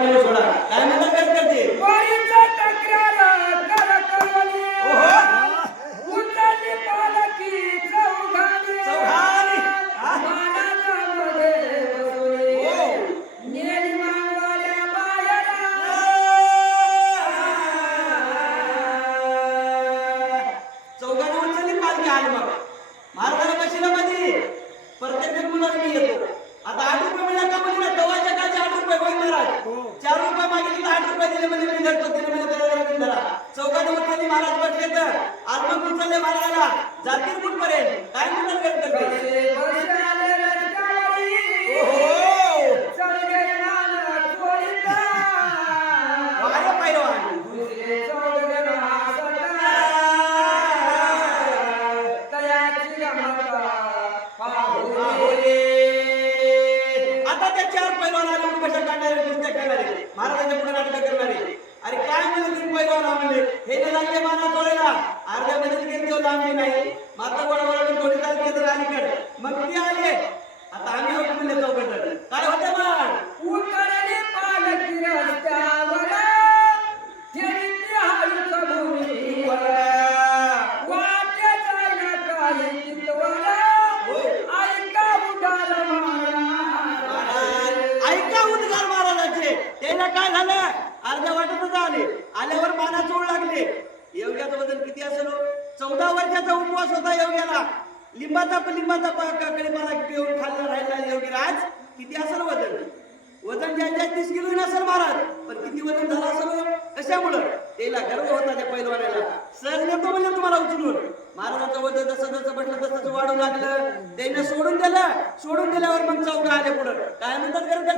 मला सोडा. काय म्हणतात काय करते. हा? आता आठ रुपये मिळाला का म्हणजे ना तवाच्या काळचे आठ रुपये होईल महाराज. हो. चार रुपये मागितले तर आठ रुपये दिले म्हणजे मी धरतो दिले म्हणजे त्याला लागेल धरा चौघांनी उचलली महाराज बसले तर. आज मग महाराजाला. खेळणारे महाराजांच्या पुढे नाटक करणारे. अरे काय मदत तुम्ही पैलवान म्हणले हे तर लागले माना तोडायला अर्ध्या मदत गेले तेव्हा लांबी नाही. माता गोडा गोडा थोडी तास तर अलीकडे. मग ते आले अर्ध्या वाटतच आले. आल्यावर माना चोळ लागले. एवढ्याचं वजन किती असेल हो? चौदा वर्षाचा उपवास होता एवढ्याला लिंबाचा लिंबाचा कडीपाला पिऊन खाल्ला राहिला योगीराज किती असेल वजन? वजन ज्यांच्या तीस किलो नसेल महाराज. पण किती वजन झालं असेल हो? कशामुळं? त्याला गर्व होता त्या पैलवानाला. सहज नेतो म्हणजे तुम्हाला उचलून. महाराजाचं वजन जसं जसं म्हटलं तसं तसं वाढू लागलं. त्याने सोडून दिलं. सोडून दिल्यावर मग चौका आले पुढं. काय म्हणतात गरज